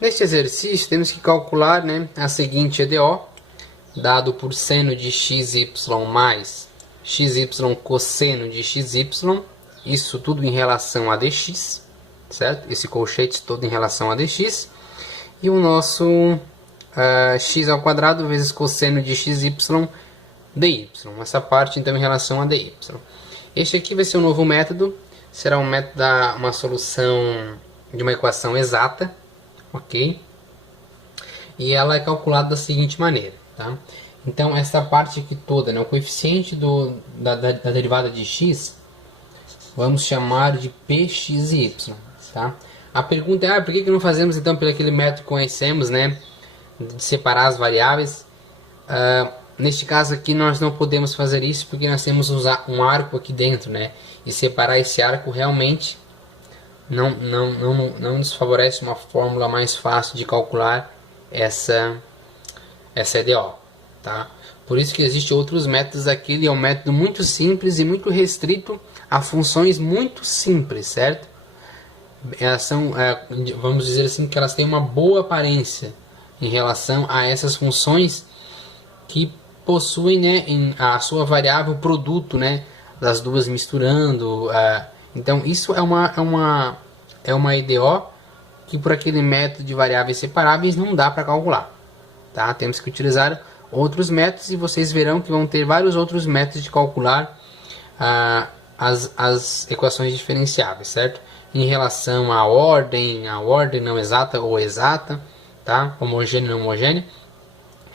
Neste exercício temos que calcular, né, a seguinte EDO, dado por seno de xy mais xy cosseno de xy, isso tudo em relação a dx, certo? Esse colchete todo em relação a dx, e o nosso x ao quadrado vezes cosseno de xy dy, essa parte então em relação a dy. Este aqui vai ser um novo método, será um método uma solução de uma equação exata, ok? E ela é calculada da seguinte maneira, tá? Então essa parte aqui toda, né, o coeficiente da derivada de x, vamos chamar de pxy, tá? A pergunta é, por que não fazemos então pelo aquele método que conhecemos, né, de separar as variáveis? Neste caso aqui nós não podemos fazer isso porque nós temos que usar um arco aqui dentro, né? E separar esse arco realmente não nos favorece uma fórmula mais fácil de calcular essa EDO, tá? Por isso que existem outros métodos. Aquele é um método muito simples e muito restrito a funções muito simples, certo? Elas são, vamos dizer assim, que elas têm uma boa aparência em relação a essas funções que possuem, né, a sua variável produto, né, das duas misturando. Então isso é uma EDO que por aquele método de variáveis separáveis não dá para calcular, tá? Temos que utilizar outros métodos e vocês verão que vão ter vários outros métodos de calcular as equações diferenciáveis, certo? Em relação à ordem não exata ou exata, tá? Homogêneo não homogêneo.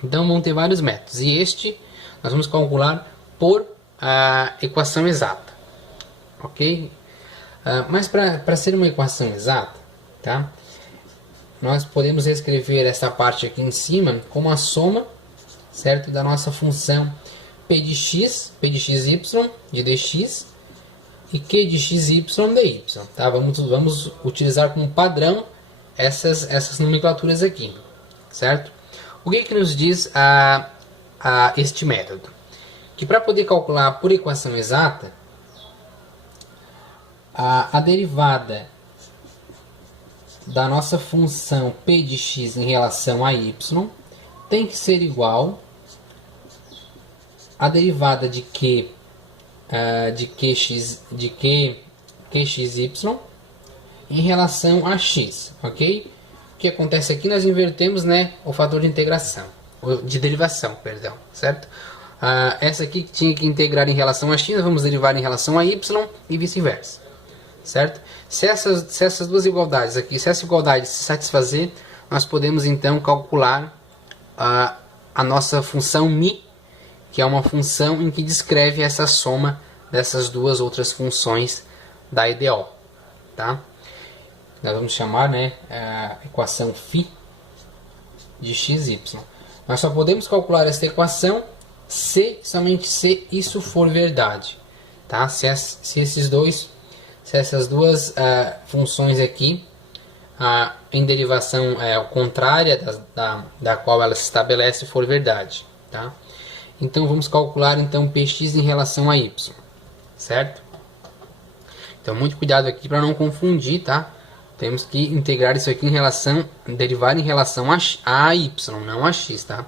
Então vão ter vários métodos e este nós vamos calcular por equação exata, ok? Mas para ser uma equação exata, tá? Nós podemos escrever essa parte aqui em cima como a soma, certo, da nossa função p de xy de dx e q de xy dy, tá? Vamos utilizar como padrão essas nomenclaturas aqui, certo? O que nos diz este método? Que para poder calcular por equação exata, a derivada da nossa função p de x em relação a y tem que ser igual à derivada de qxy em relação a x, ok? O que acontece aqui, nós invertemos, né, o fator de integração, de derivação, perdão, certo? Essa aqui que tinha que integrar em relação a x, nós vamos derivar em relação a y e vice-versa, certo? Se essas duas igualdades aqui, se essa igualdade se satisfazer, nós podemos então calcular a nossa função μ, que é uma função em que descreve essa soma dessas duas outras funções da EDO, tá? Nós vamos chamar, né, a equação φ de xy. Nós só podemos calcular essa equação somente se isso for verdade, tá? Se essas duas funções aqui em derivação contrária da qual ela se estabelece for verdade, tá? Então vamos calcular então px em relação a y, certo? Então muito cuidado aqui para não confundir, tá? Temos que integrar isso aqui derivar em relação a y, não a x, tá?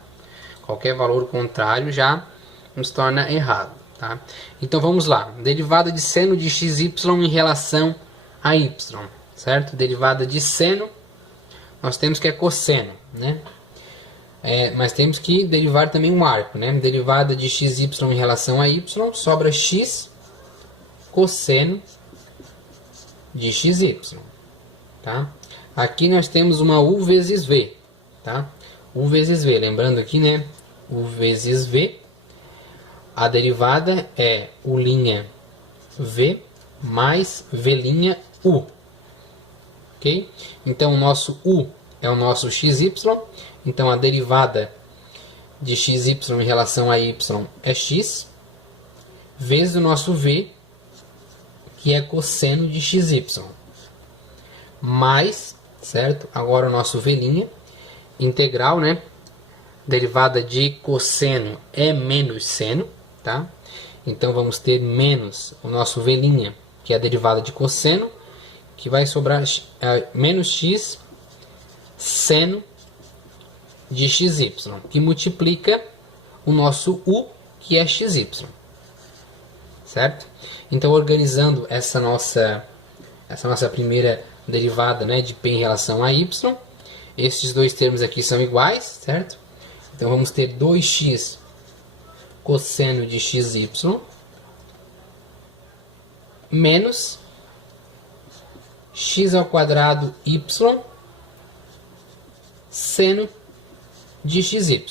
Qualquer valor contrário já nos torna errado, tá? Então vamos lá, derivada de seno de xy em relação a y, certo? Derivada de seno, nós temos que é cosseno, né? Mas temos que derivar também um arco, né? Derivada de xy em relação a y, sobra x cosseno de xy, tá? Aqui nós temos uma u vezes v, tá? U vezes v, lembrando aqui, né? U vezes v, a derivada é u' v mais v' u, ok? Então o nosso u é o nosso xy, então a derivada de xy em relação a y é x, vezes o nosso v, que é cosseno de xy, mais, certo? Agora o nosso v', integral, né? Derivada de cosseno é menos seno, tá? Então vamos ter menos o nosso v', que é a derivada de cosseno, que vai sobrar menos x seno de xy, que multiplica o nosso u, que é xy. Certo? Então, organizando essa nossa primeira derivada, né, de p em relação a y, esses dois termos aqui são iguais, certo? Então, vamos ter 2x cosseno de xy menos x ao quadrado y seno de xy.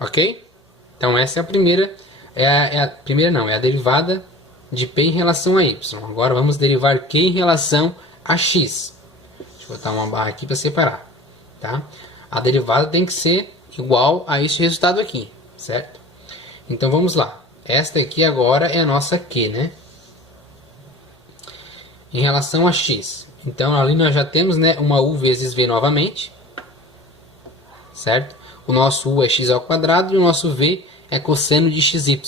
Ok? Então, essa é a primeira, é a derivada de p em relação a y. Agora, vamos derivar q em relação a x. Deixa eu botar uma barra aqui para separar. Tá? A derivada tem que ser igual a este resultado aqui, certo? Então, vamos lá. Esta aqui agora é a nossa q, né? Em relação a x. Então, ali nós já temos, né, uma u vezes v novamente. Certo? O nosso u é x ao quadrado e o nosso v é cosseno de xy.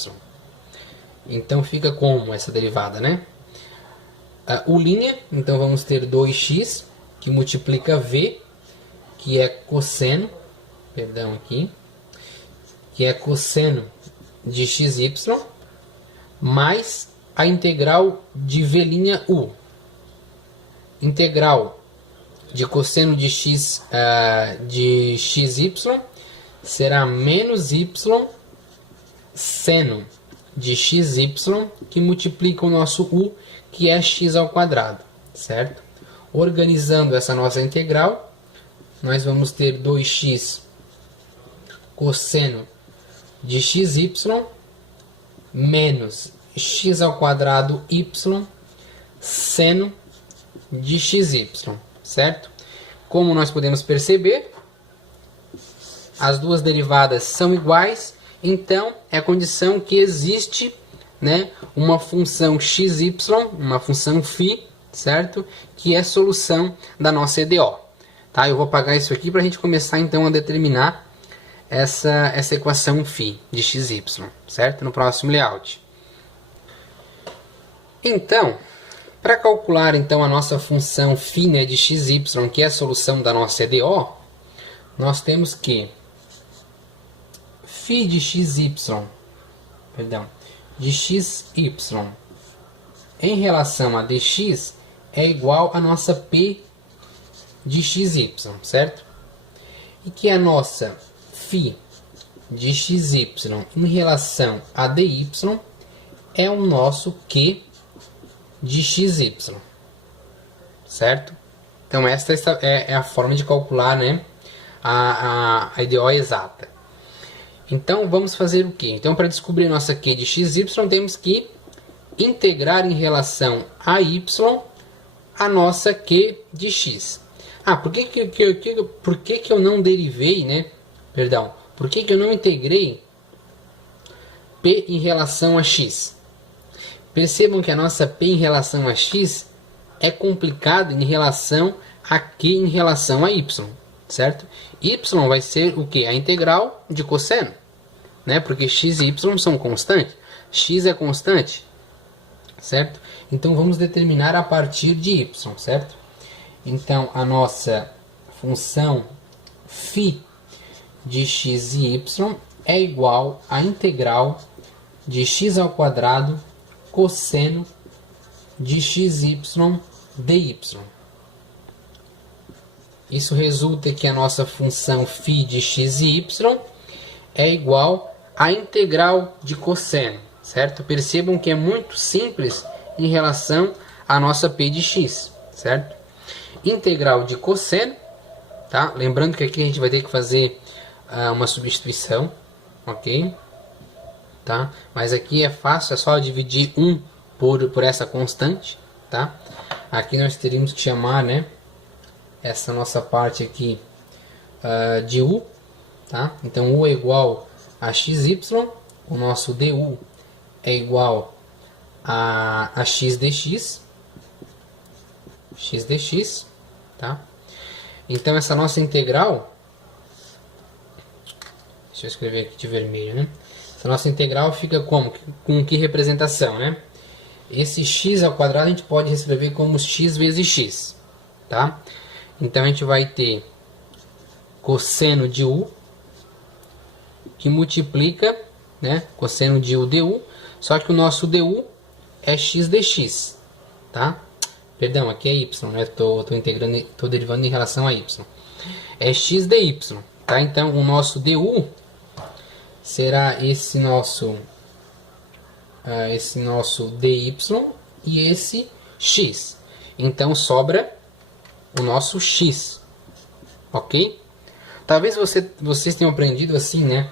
Então, fica como essa derivada, né? U', então vamos ter 2x, que multiplica v, que é cosseno, perdão aqui, que é cosseno de xy, mais a integral de v', integral de cosseno de x de xy será menos y seno de xy, que multiplica o nosso u, que é x ao quadrado, certo? Organizando essa nossa integral, nós vamos ter 2x cosseno de xy menos x ao quadrado y seno de xy, certo? Como nós podemos perceber, as duas derivadas são iguais, então é a condição que existe, né, uma função xy, uma função φ, certo? Que é solução da nossa EDO. Tá? Eu vou apagar isso aqui para a gente começar então a determinar essa equação φ de xy, certo? No próximo layout. Então, para calcular então a nossa função φ, né, de xy, que é a solução da nossa EDO, nós temos que φ de xy, de xy em relação a dx é igual a nossa p de xy, certo? E que a nossa φ de xy em relação a dy é o nosso q de xy, certo? Então esta é a forma de calcular, né, a EDO exata. Então vamos fazer o quê? Então, para descobrir a nossa q de xy, temos que integrar em relação a y a nossa q de x. Por que eu não derivei, né? Perdão, por que eu não integrei p em relação a x? Percebam que a nossa p em relação a x é complicada em relação a q em relação a y, certo? Y vai ser o que? A integral de cosseno, né? Porque x e y são constantes. X é constante, certo? Então vamos determinar a partir de y, certo? Então a nossa função φ de x e y é igual à integral de x ao quadrado cosseno de xy dy. Isso resulta que a nossa função φ de x e y é igual à integral de cosseno, certo? Percebam que é muito simples em relação à nossa p de x, certo? Integral de cosseno, tá? Lembrando que aqui a gente vai ter que fazer uma substituição, ok? Tá? Mas aqui é fácil, é só dividir 1 por essa constante, tá? Aqui nós teríamos que chamar, né, essa nossa parte aqui de u, tá? Então u é igual a xy, o nosso du é igual a x dx, tá? Então essa nossa integral, deixa eu escrever aqui de vermelho, né? Essa nossa integral fica como? Com que representação, né? Esse x ao quadrado a gente pode escrever como x vezes x, tá? Então a gente vai ter cosseno de u, que multiplica, né, cosseno de u du, só que o nosso du é x dx, tá? Perdão, aqui é y, né? Tô integrando, tô derivando em relação a y. É x dy, tá? Então o nosso du será esse nosso dy e esse x. Então sobra o nosso x, ok? Talvez vocês tenham aprendido assim, né?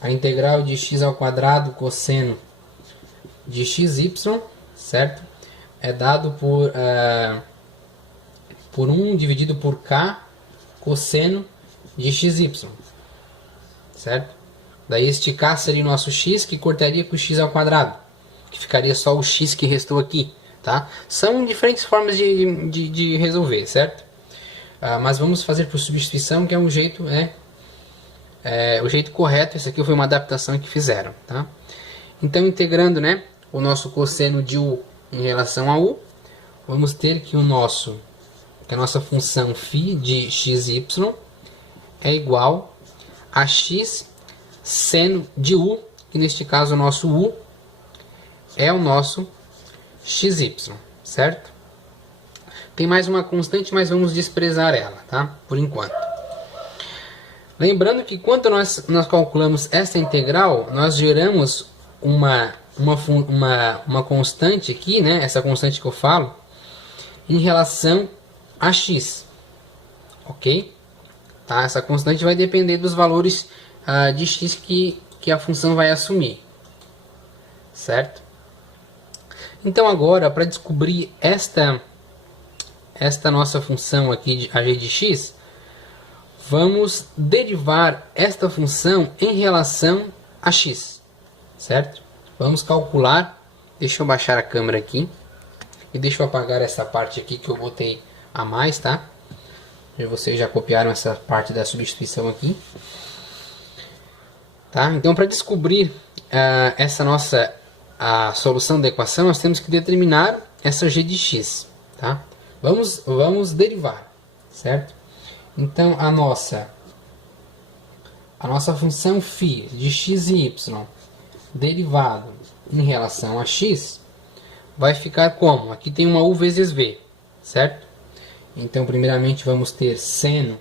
A integral de x ao quadrado cosseno de xy, certo? É dado por 1 dividido por k cosseno de xy, certo? Daí este k seria o nosso x, que cortaria com o x ao quadrado, que ficaria só o x que restou aqui, tá? São diferentes formas de resolver, certo? Mas vamos fazer por substituição, que é um jeito, o jeito correto. Esse aqui foi uma adaptação que fizeram, tá? Então, integrando, né, o nosso cosseno de u em relação a u, vamos ter que a nossa função φ de xy é igual a x seno de u, que neste caso o nosso u é o nosso xy, certo? Tem mais uma constante, mas vamos desprezar ela, tá? Por enquanto. Lembrando que quando nós calculamos essa integral, nós geramos uma constante aqui, né? Essa constante que eu falo, em relação a x, ok? Tá? Essa constante vai depender dos valores de x que a função vai assumir, certo? Então agora, para descobrir esta nossa função aqui de a g de x, vamos derivar esta função em relação a x, certo? Vamos calcular, deixa eu baixar a câmera aqui, e deixa eu apagar essa parte aqui que eu botei a mais, tá? Vocês já copiaram essa parte da substituição aqui, tá? Então, para descobrir a solução da equação, nós temos que determinar essa g de x, tá? Vamos derivar, certo? Então, a nossa função φ de x e y derivado em relação a x vai ficar como? Aqui tem uma u vezes v, certo? Então, primeiramente, vamos ter seno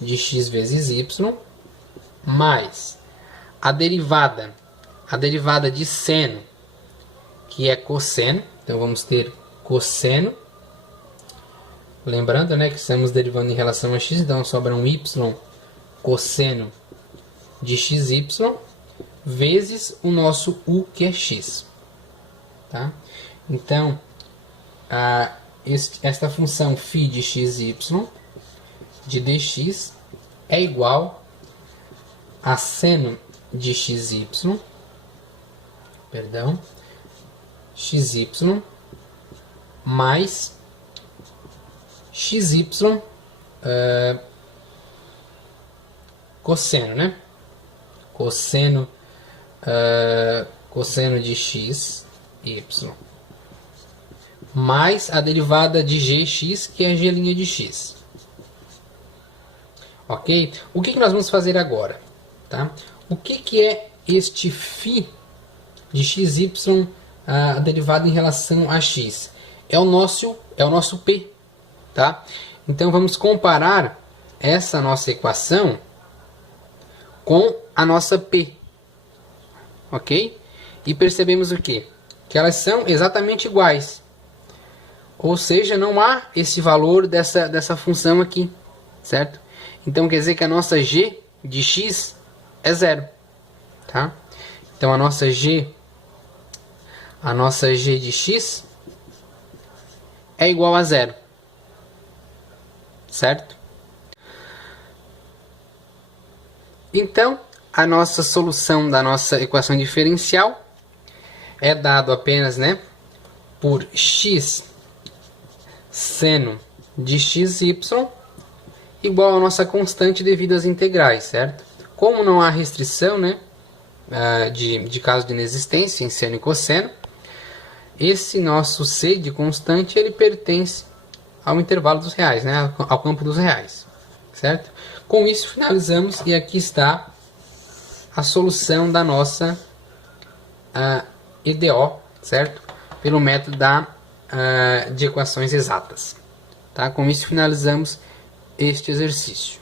de x vezes y mais a derivada de seno, que é cosseno. Então, vamos ter cosseno. Lembrando, né, que estamos derivando em relação a x, então sobra um y cosseno de xy vezes o nosso u, que é x. Tá? Então, esta função φ de xy de dx é igual a seno de xy, mais xy cosseno, né? Cosseno de x, y, mais a derivada de gx, que é g' de x. Ok? O que nós vamos fazer agora? Tá? O que é este φ de xy derivado em relação a x? É o nosso p. Tá? Então vamos comparar essa nossa equação com a nossa p. Ok? E percebemos o quê? Que elas são exatamente iguais. Ou seja, não há esse valor dessa função aqui, certo? Então quer dizer que a nossa g de x é zero, tá? Então a nossa g de x é igual a zero, certo? Então a nossa solução da nossa equação diferencial é dado apenas, né, por x seno de xy igual a nossa constante devido às integrais, certo? Como não há restrição, né, de caso de inexistência em seno e cosseno, esse nosso c de constante ele pertence ao intervalo dos reais, né? Ao campo dos reais, certo? Com isso finalizamos e aqui está a solução da nossa EDO, certo? Pelo método de equações exatas. Tá? Com isso finalizamos este exercício.